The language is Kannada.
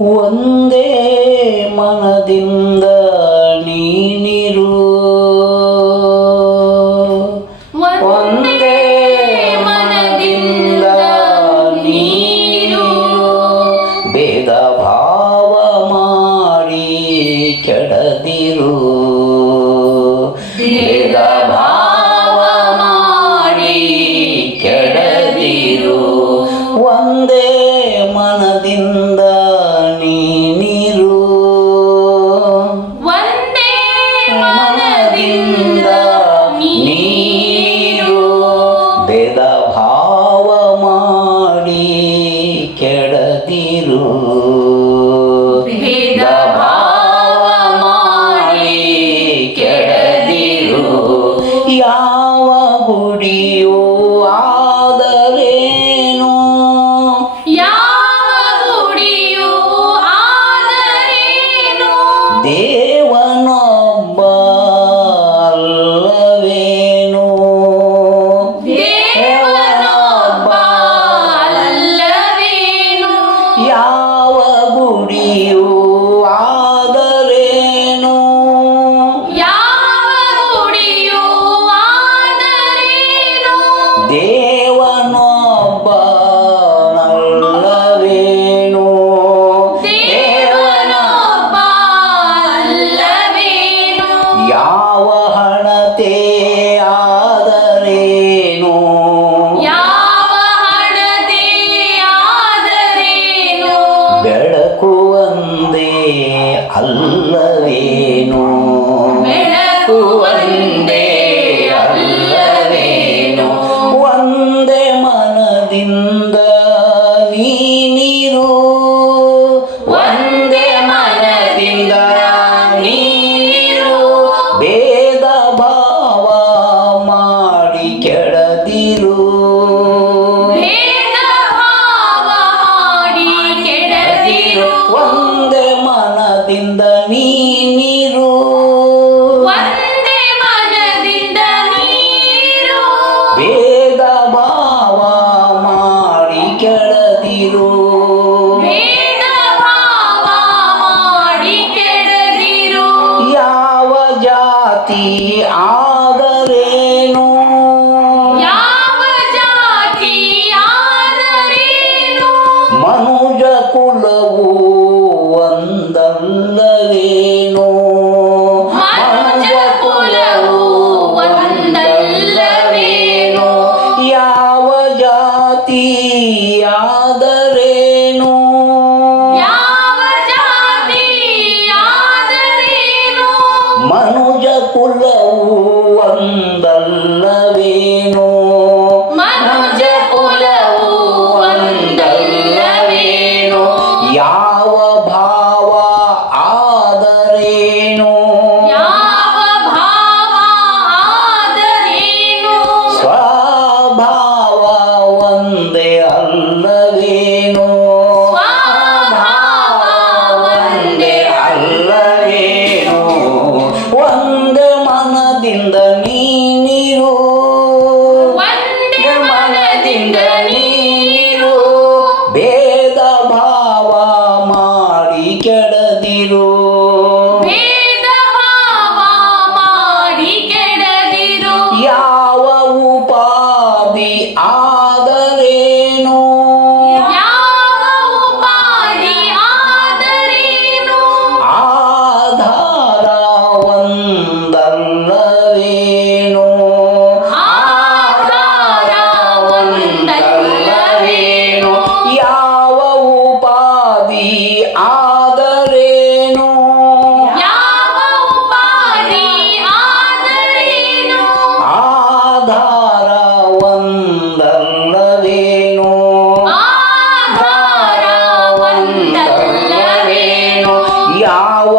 ಒಂದೇ ಮನದಿಂದ ನೀನಿರು, ಒಂದೇ ಮನದಿಂದ ನೀರು, ಭೇದ ಭಾವ ಮಾಡಿ ಕೆಡದಿರು, ಭೇದ ಭಾವ ಮಾಡಿ ಕೆಡದಿರು, ಒಂದೇ ಮನದಿಂದ ನೀನಿರು, ಒಂದೇ ಮನದಿಂದ ನೀರು, ಭೇದ ಭಾವ ಮಾಡಿ ಕೆಡದಿರು, ಭೇದ ಭಾವ ಮಾಡಿ ಕೆಡದಿರು, ಯಾವ ಗುಡಿಯೋ ಆದರೇನು, ಯಾವ ಗುಡಿಯೂ ಆದರೇನು, ದೇವನೊಬ್ಬ ಅಲ್ಲವೇನು, ದೇವನೊಬ್ಬ ಅಲ್ಲವೇನು, ಯಾವ ಗುಡಿಯೂ ಆದರೇನು, ಯಾವ ಗುಡಿಯೂ ಆದರೇನು, ದೇವನೊಬ್ಬ ಅಲ್ಲವೇನು, ದೇವನೊಬ್ಬ ಅಲ್ಲವೇನು, ಯಾವ ಹಣತೆ ಆದರೇನು, ಯಾವ ಹಣತೆ ಆದರೇನು, ಬೆಳಕು ಒಂದೇ ಅಲ್ಲವೇನು, ಬೆಳಕು ಒಂದೇ ಅಲ್ಲವೇನು, ಒಂದೇ ಮನದಿಂದ ನೀನಿರು, ಒಂದೇ ಮನದಿಂದ ನೀನಿರು, ಭೇದ ಭಾವ ಮಾಡಿ ಕೆಡದಿರು, ಭೇದ ಭಾವ ಮಾಡಿ ಕೆಡದಿರು, ಒಂದೇ ಮನದಿಂದ ನೀನಿರು, ಒಂದೇ ಮನದಿಂದ ನೀರು, ಭೇದ ಭಾವ ಮಾಡಿ ಕೆಡದಿರು, ಭೇದ ಭಾವ ಮಾಡಿ ಕೆಡದಿರು, ಯಾವ ಜಾತಿ ಆದರೇನು, ಯಾವ ಜಾತಿ ಆದರೇನು, ಮನುಜ ಕುಲವು ಒಂದಲ್ಲವೇನು, ಮನುಜ ಕುಲವು ಒಂದಲ್ಲವೇನು, ಯಾವ ಜಾತಿ ಆದರೇನು, ಯಾವ ಜಾತಿ ಆದರೇನು, ಮನುಜ ಕುಲವು ಒಂದಲ್ಲವೇನು, ಮನುಜ ಕುಲವು ಒಂದಲ್ಲವೇನು, ಯಾವ ಭಾವ ಆದರೇನು, ಯಾವ ಭಾವ ಆದರೇನು, ಸ್ವಭಾವ ಒಂದೇ ಅಲ್ಲವೇನು, ಸ್ವಭಾವ ಒಂದೇ ಅಲ್ಲವೇನು, ಒಂದೇ ಮನದಿಂದ ನೀನಿರು, ಒಂದೇ ಮನದಿಂದ ನೀರು, ಭೇದ ಭಾವ ಮಾಡಿ ಕೆಡದಿರು, ಭೇದ ಭಾವ ಮಾಡಿ ಕೆಡದಿರು, ಯಾವ ಉಪಾಧಿ ಆದರೇನು, ಯಾವ ಉಪಾಧಿ ಆದರೇನು, ಆಧಾರ ಒಂದಲ್ಲವೇನು, ಆಧಾರ ಒಂದಲ್ಲವೇನು, ಯಾವ ಉಪಾಧಿ ಆದರೇನು, ಯಾವ ಉಪಾಧಿ ಆದರೇನು, ಆಧಾರ ಒಂದಲ್ಲವೇನು, ಆಧಾರ ಒಂದಲ್ಲವೇನು, ಯಾವ